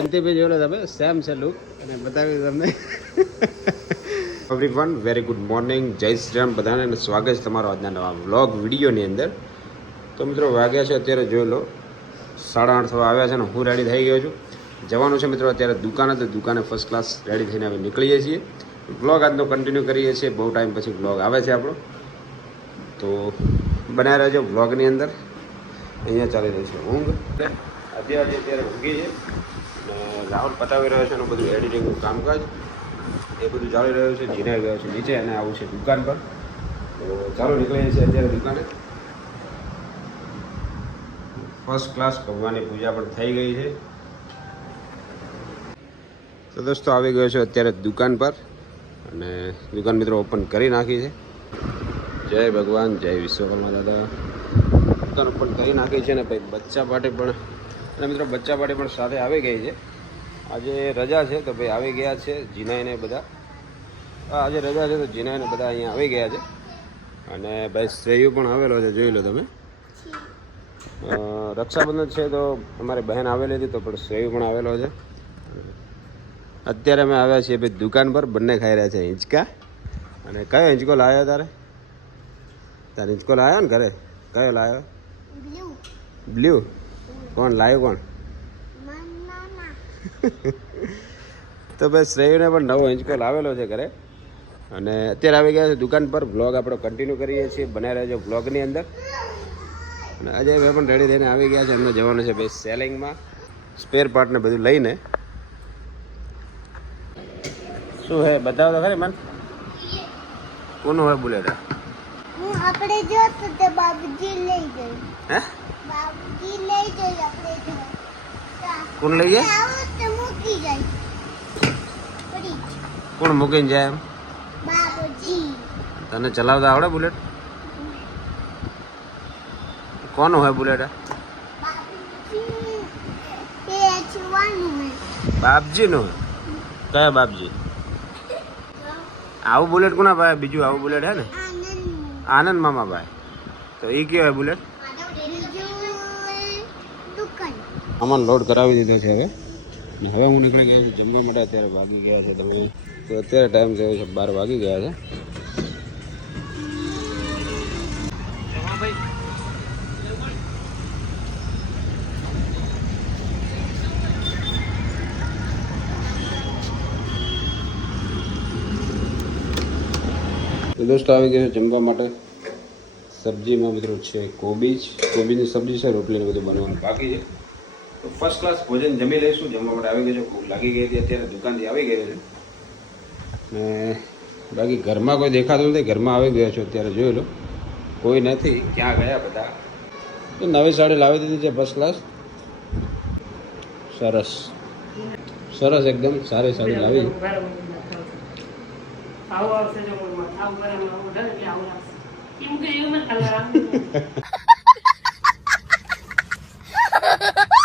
અંતિભાઈ જોયો તમે સેમ છે લુક અને બતાવ્યું તમને. એવરીવન વેરી ગુડ મોર્નિંગ, જય શ્રી રામ બધાને અને સ્વાગત છે તમારો આજના નવા વ્લોગ વિડીયોની અંદર. તો મિત્રો વાગ્યા છે અત્યારે જોઈ લો 8:30 થવા આવ્યા છે ને હું રેડી થઈ ગયો છું. જવાનું છે મિત્રો અત્યારે દુકાને, તો દુકાને ફર્સ્ટ ક્લાસ રેડી થઈને હવે નીકળીએ છીએ. વ્લોગ આજનો કન્ટિન્યુ કરીએ છીએ, બહુ ટાઈમ પછી વ્લોગ આવે છે આપણો, તો બનાવી રહેજો વ્લોગની અંદર. અહીંયા ચાલી રહી છે ઊંઘ, અત્યારે ઊંઘી છે. રાહુલ પતાવી રહ્યો છે એનું બધું એડિટિંગનું કામકાજ, એ બધું ચાલી રહ્યું છે. જીનાઈ ગયો છે નીચે અને આવું છે દુકાન પર. તો ચાલો નીકળીએ છીએ અત્યારે દુકાને. ફર્સ્ટ ક્લાસ ભગવાનની પૂજા પણ થઈ ગઈ છે. તો દોસ્તો આવી ગયો છે અત્યારે દુકાન પર અને દુકાન મિત્રો ઓપન કરી નાખી છે. જય ભગવાન, જય વિશ્વકર્મા દાદા. દુકાન ઓપન કરી નાખી છે ને ભાઈ બચ્ચા પાર્ટી પણ, અને મિત્રો બચ્ચા પાર્ટી પણ સાથે આવી ગઈ છે. આજે રજા છે તો ભાઈ આવી ગયા છે જીનાઈને બધા. આજે રજા છે તો જીનાઈને બધા અહીંયા આવી ગયા છે. અને ભાઈ શ્રેયુ પણ આવેલો છે, જોઈ લો તમે. રક્ષાબંધન છે તો અમારી બહેન આવેલી હતી, તો પણ શ્રેયુ પણ આવેલો છે. અત્યારે અમે આવ્યા છીએ ભાઈ દુકાન પર, બંને ખાઈ રહ્યા છે હિંચકા. અને કયો હિંચકો લાવ્યો તારે? તારે હિંચકો લાવ્યો ને ઘરે? કયો લાવ્યો? બ્લુ. કોણ લાવ્યું? કોણ? તો ભાઈ શ્રેયુને પણ નવો હિંચકો લાવેલો છે ઘરે. અને અત્યારે આવી ગયા છે દુકાન પર. વ્લોગ આપણો કન્ટિન્યુ કરીએ છીએ, બનાવી રહેજો વ્લોગની અંદર. અને અજયભાઈ પણ રેડી થઈને આવી ગયા છે, એમને જવાનું છે ભાઈ સેલિંગમાં, સ્પેર પાર્ટને બધું લઈને. શું હે બતાવો તો ખરી મન, કોનું હોય બુલેટ? આપણે જો તો બાબુજી લઈ ગઈ. હે બાબુજી લઈ ગઈ આપણે જો. કોણ લઈ જાય? આવો તો મૂકી જાય. પડી. કોણ મૂકીને જાય એમ? બાબુજી. તને ચલાવતા આવડે બુલેટ? કોનું હોય બુલેટ? બાબુજી એ છવાનું હે. બાપજીનું? કયા બાપજી? આવું બુલેટ કોના ભાઈ? બીજું આવું બુલેટ હે ને? આનંદ મામા ભાઈ. તો એ કયો હોય બુલેટ? આમાં લોડ કરાવી દીધો છે હવે. અને હવે હું નીકળી ગયો છું જમવા માટે. અત્યારે વાગી ગયા છે તમે, તો અત્યારે ટાઈમ થયો છે 12 વાગી ગયા છે. તો દોસ્તો આવી ગયો છે જમવા માટે. સબ્જીમાં મિત્રો છે કોબીજની સબ્જી છે, રોટલીને બધું બનાવવાનું બાકી છે. તો ફર્સ્ટ ક્લાસ ભોજન જમી લઈશું. જમવા માટે આવી ગયો છે, ભૂખ લાગી ગઈ હતી, અત્યારે દુકાનથી આવી ગયો છે. ને બાકી ઘરમાં કોઈ દેખાતું નથી, ઘરમાં આવી ગયો છું અત્યારે, જોઈ લો કોઈ નથી. ક્યાં ગયા બધા? તો નવી સાડી લાવી દીધી છે ફર્સ્ટ ક્લાસ, સરસ સરસ એકદમ સારી સાડી લાવી.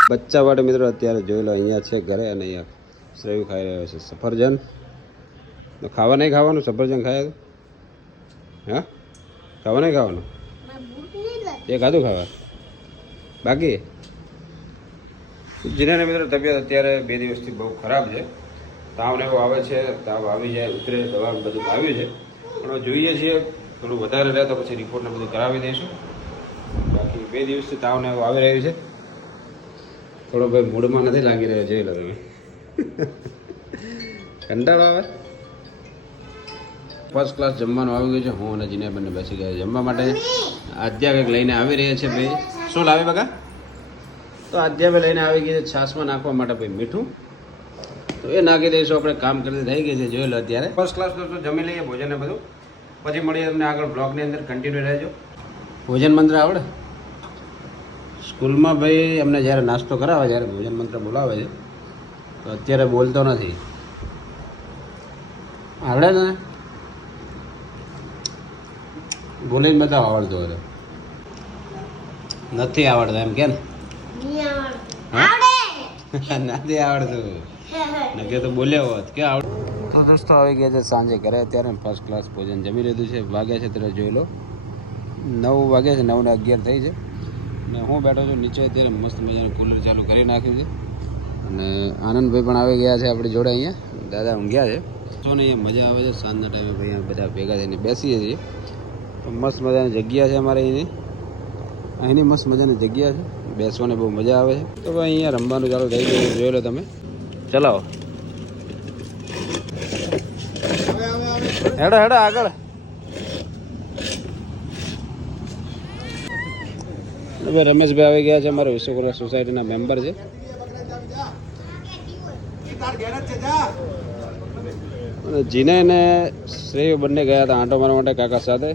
બચ્ચા માટે મિત્રો અત્યારે જોઈ લો અહીંયા છે ઘરે, અને અહીંયા શ્રેયુ ખાઈ રહ્યો છે સફરજન. ખાવા નહીં ખાવાનું? સફરજન ખાય તો હા? ખાવા નહીં ખાવાનું? એ ખાધું ખાવા બાકી? જીનાને મિત્રો તબિયત અત્યારે 2 દિવસથી બહુ ખરાબ છે. તાવ ને એવું આવે છે, તાવ આવી જાય ઉતરે, દવા બધું આવ્યું છે. પણ જોઈએ છીએ થોડું વધારે રહે તો પછી રિપોર્ટને બધું કરાવી દઈશું. બાકી 2 દિવસથી તાવ ને એવું આવી રહ્યું છે. થોડો ભાઈ મૂડમાં નથી લાગી રહ્યો, જોઈ લો તમે. કંટાળો આવે. ફર્સ્ટ ક્લાસ જમવાનું આવી ગયું છે. હું અને જીને બંને બેસી ગયા જમવા માટે. આદ્યા કંઈક લઈને આવી રહ્યા છે ભાઈ. શું લાવી બકા? તો આદ્યા ભાઈ લઈને આવી ગઈ છે છાશમાં નાખવા માટે ભાઈ મીઠું. તો એ નાખી દઈશું આપણે. કામ કરતી થઈ ગઈ છે, જોઈ લો અત્યારે. ફર્સ્ટ ક્લાસ દોસ્તો જમી લઈએ ભોજન ને બધું, પછી મળીએ તમને આગળ બ્લોગની અંદર. કન્ટિન્યુ રહેજો. ભોજન મંત્ર આવડે સ્કૂલમાં ભાઈ? અમને જ્યારે નાસ્તો કરાવે, જ્યારે ભોજન મંત્ર બોલાવે છે, તો અત્યારે બોલતો નથી. આવડે ને? બોલીને બતાવો આવડતું હોય તો. નથી આવડતું એમ કે ને? નથી આવડતું નકે તો બોલ્યા હોત કે આવડ. તો દોસ્તો આવી ગયા છે સાંજે ઘરે અત્યારે. ફર્સ્ટ ક્લાસ ભોજન જમી લીધું છે. વાગ્યા છે ત્યારે જોઈ લો 9 વાગ્યા છે, 9 ને 11 થઈ છે. ને હું બેઠો છું નીચે અત્યારે, મસ્ત મજાનું કુલર ચાલુ કરી નાખ્યું છે. અને આનંદભાઈ પણ આવી ગયા છે આપણી જોડે. અહીંયા દાદા ઊંઘ્યા છે. તો ને અહીંયા મજા આવે છે સાંજના ટાઈમે ભાઈ અહીંયા બધા ભેગા થઈને બેસીએ છીએ. તો મસ્ત મજાની જગ્યા છે અમારે અહીંની મસ્ત મજાની જગ્યા છે, બેસવાની બહુ મજા આવે છે. તો ભાઈ અહીંયા રમવાનું ચાલુ થઈ ગયું, જોઈ લો તમે. ચલાવો હેડો હેડો આગળ. હવે રમેશભાઈ આવી ગયા છે, અમારા વિશ્વકર્મા સોસાયટીના મેમ્બર છે. અને જીને ને શ્રેય બંને ગયા હતા આંટો મારવા માટે કાકા સાથે.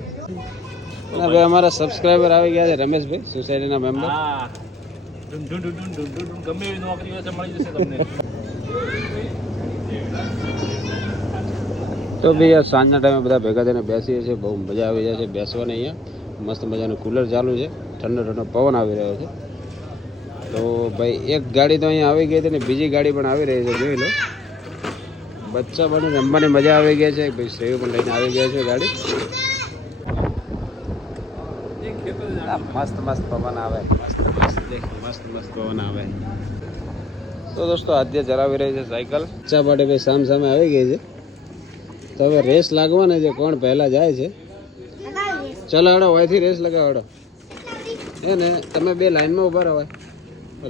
અને ભાઈ અમારા સબસ્ક્રાઈબર આવી ગયા છે રમેશભાઈ, સોસાયટીના મેમ્બર. તો ભાઈ આ સાંજના ટાઈમે બધા ભેગા થઈને બેસીએ છીએ, બહુ મજા આવી જાય છે બેસવાની. અહીંયા મસ્ત મજાનું કુલર ચાલુ છે, ઠંડો ઠંડો પવન આવી રહ્યો છે. તો ભાઈ એક ગાડી તો અહીંયા આવી ગઈ હતી ને બીજી ગાડી પણ આવી રહી છે, જોઈ લો. બચ્ચા પણ રમવાની મજા આવી ગઈ છે. ભાઈ શ્રેય પણ લઈને આવી ગયા છે ગાડી. મસ્ત મસ્ત પવન આવે, મસ્ત મસ્ત પવન આવે. તો દોસ્તો આદ્ય ચલાવી રહી છે સાયકલ. બચ્ચા માટે ભાઈ સામ સામે આવી ગઈ છે. તો હવે રેસ લાગવાની છે, કોણ પહેલા જાય છે. ચલો હડો, અહીંથી રેસ લગાવો. હે ને તમે બે લાઈનમાં ઉભા રહો,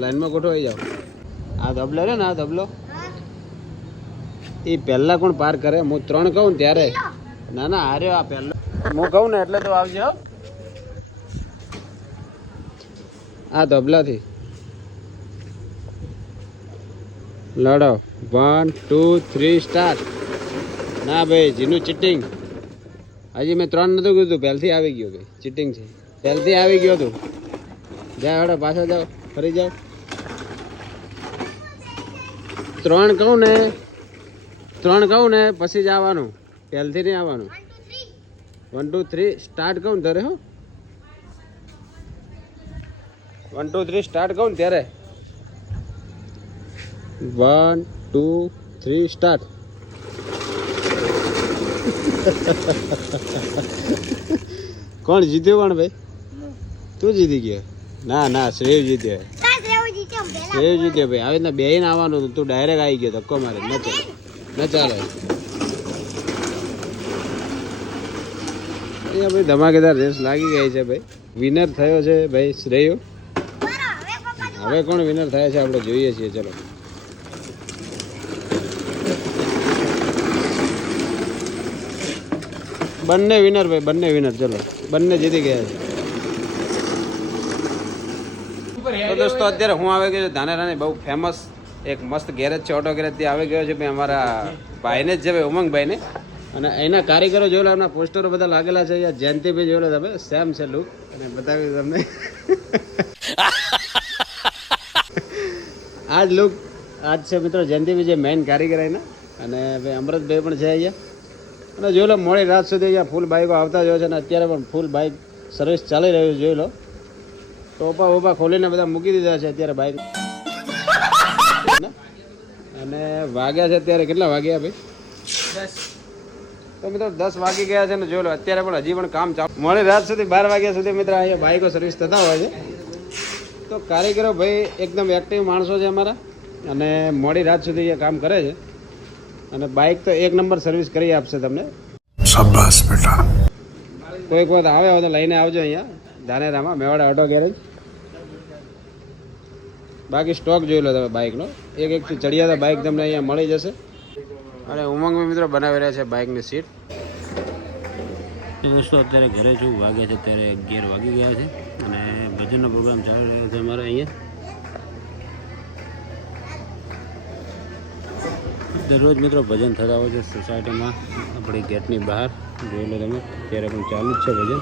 લાઈનમાં ગોઠવાઈ જાઓ. આ ધબલો રે ને, આ ધબલો એ પહેલા કોણ પાર કરે? હું 3 કહું ત્યારે. ના ના હાર્યો આ પહેલો, હું કહું ને એટલે તો આવજો. આ ધબલાથી લડો. 1 2 3 સ્ટાર્ટ. ના ભાઈ જીનું ચીટિંગ. હજી મેં 3 નતું કીધું, પહેલથી આવી ગયો. ભાઈ ચીટિંગ છે, પહેલથી આવી ગયો તું. જાઓ હડો, પાછો જાઓ, ફરી જાઓ. 3 કહું ને પછી જ આવવાનું, પહેલથી નહીં આવવાનું. 1 2 3 સ્ટાર્ટ કહું ત્યારે. હો 1 2 3 સ્ટાર્ટ કહું ત્યારે. 1 2 3 સ્ટાર્ટ. કોણ જીત્યો? કોણ ભાઈ? તું જીતી ગયો? ના ના શ્રેય જીત્યો. શ્રેય જીત્યો ભાઈ. આવી રીતના બેહીને આવવાનું હતું, તું ડાયરેક્ટ આવી ગયો ધક્કો મારે. ન ચાલે. અહીંયા ભાઈ ધમાકેદાર રેસ લાગી ગઈ છે ભાઈ. વિનર થયો છે ભાઈ શ્રેય. હવે કોણ વિનર થાય છે આપણે જોઈએ છીએ. ચલો બંને વિનર ભાઈ, બંને વિનર. ચલો બંને જીતી ગયા છે. તો દોસ્તો અત્યારે હું આવી ગયો છું ધાનેરાની બહુ ફેમસ એક મસ્ત ગેરેજ છે, ઓટો ગેરેજ. ત્યાં આવી ગયો છે ભાઈ અમારા ભાઈને જ છે ભાઈ, ઉમંગભાઈને. અને એના કારીગરો જોઈ લો, એમના પોસ્ટરો બધા લાગેલા છે. અહીંયા જયંતિભાઈ જોઈ લો તમે, સેમ છે લુક. અને બતાવ્યું તમને આ જ લુક. આ જ છે મિત્રો જયંતિભાઈ, જે મેઇન કારીગર એના. અને ભાઈ અમૃતભાઈ પણ છે અહીંયા. અને જોઈ લો મોડી રાત સુધી અહીંયા ફૂલ બાઇકો આવતા જ હોય છે. અને અત્યારે પણ ફૂલ બાઇક સર્વિસ ચાલી રહ્યું છે. જોઈ લો ટોપા વોપા ખોલીને બધા મૂકી દીધા છે અત્યારે બાઇક. અને વાગ્યા છે અત્યારે, કેટલા વાગ્યા ભાઈ? 10. તો મિત્રો 10 વાગી ગયા છે. ને જોઈ લો અત્યારે પણ હજી પણ કામ ચાલુ. મોડી રાત સુધી 12 વાગ્યા સુધી મિત્રો અહીંયા બાઇકો સર્વિસ થતા હોય છે. તો કારીગરો ભાઈ એકદમ એક્ટિવ માણસો છે અમારા. અને મોડી રાત સુધી અહીંયા કામ કરે છે. અને બાઇક તો 1 નંબર સર્વિસ કરી આપશે તમને. શાબાશ બેટા. કોઈક વખત આવે તો લઈને આવજો અહીંયા ધાનેરામાં મેવાડા ઓટો ગેરેજ. બાકી સ્ટોક જોઈ લો તમે બાઇકનો. એકથી ચડિયાતા બાઇક તમને અહીંયા મળી જશે. અને ઉમંગમાં મિત્રો બનાવી રહ્યા છે બાઇકની સીટ. દોસ્તો અત્યારે ઘરે છું, વાગ્યા છે અત્યારે 11 વાગી ગયા છે. અને ભજનનો પ્રોગ્રામ ચાલી રહ્યો છે અમારે અહીંયા. દરરોજ મિત્રો ભજન થતા હોય છે સોસાયટીમાં, આપણી ગેટની બહાર. જોઈ લો તમે, અત્યારે પણ ચાલુ જ છે ભજન.